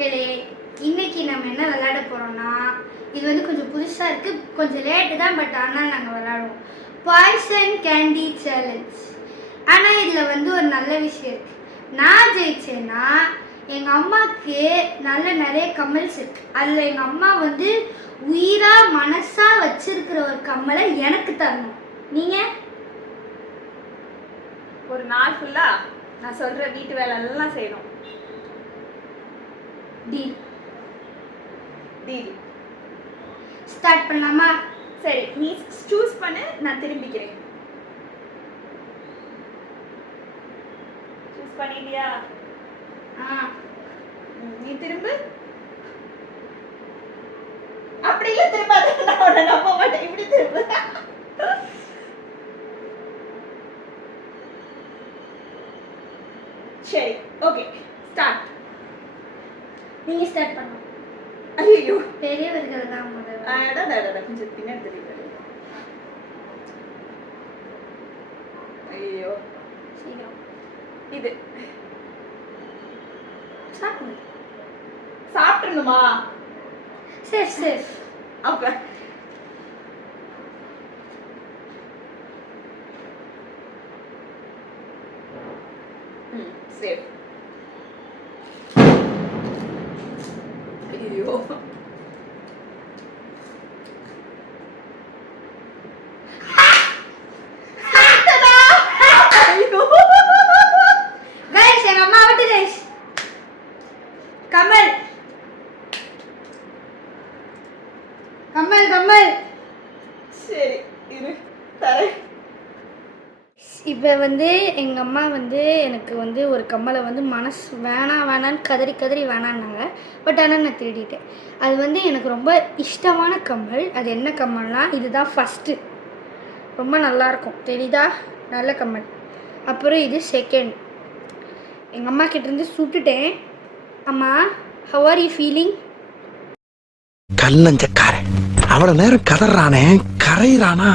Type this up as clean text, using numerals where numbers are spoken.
மக்களே, இன்னைக்கு நம்ம என்ன விளையாட போறோம்னா, இது வந்து கொஞ்சம் புதுசா இருக்கு, கொஞ்சம் லேட்டு தான், பட் ஆனால் நாங்கள் விளையாடுவோம். Poison candy challenge. ஆனால் இதில் வந்து ஒரு நல்ல விஷயம் இருக்கு. நான் ஜெயிச்சேன்னா எங்கள் அம்மாவுக்கு நிறைய கம்மல்ஸ் இருக்கு. அதில் எங்கள் அம்மா வந்து உயிரா மனசா வச்சிருக்கிற ஒரு கம்மலை எனக்கு தரணும். நீங்கள் ஒரு நாள் ஃபுல்லா நான் சொல்ற வீட்டு வேலை எல்லாம் செய்யணும். டீல். டீல். ஸ்டார்ட் பண்ணலாமா? சரி, நீ சூஸ் பண்ணு, நான் திரும்பிக்கிறேன். சூஸ் பண்ணிட்டியா? நீ திரும்பு. அப்படி இல்ல, திரும்பாத. நான் உன்னை நம்ப மாட்டேன். இப்படி திரும்பு. சரி, ஓகே, ஸ்டார்ட். நீங்க ஸ்டார்ட் பண்ணணும். ஐயோ, பெரியவர்கள் தான் முதல்ல. கொஞ்சம் பின்னாடி தெரியுது. ஐயோ, சீக்கிரம். இது சாப்பிடணுமா? சாப்பிடணுமா? சரி. அப்ப சேஃப். ஐயோ, கைஸ், எங்க அம்மா விட்டு கைஸ். கமல். சரி, இரு தரேன். இப்போ வந்து எங்கள் அம்மா வந்து எனக்கு வந்து ஒரு கம்மலை வந்து மனசு வேணான்னு கதறி வேணான்னாங்க. பட் ஆனால் நான் திருடிட்டேன். அது வந்து எனக்கு ரொம்ப இஷ்டமான கம்மல். அது என்ன கம்மல்னா, இதுதான் ஃபஸ்ட்டு. ரொம்ப நல்லாயிருக்கும், தெரியுதா? நல்ல கம்மல். அப்புறம் இது செகண்ட். எங்கள் அம்மா கிட்டேருந்து சுட்டுட்டேன். அம்மா, ஹவ் ஆர் யூ ஃபீலிங்? கல்லஞ்சக்காரன் அவ்வளோ நேரம் கதறானே, கரையிறானா?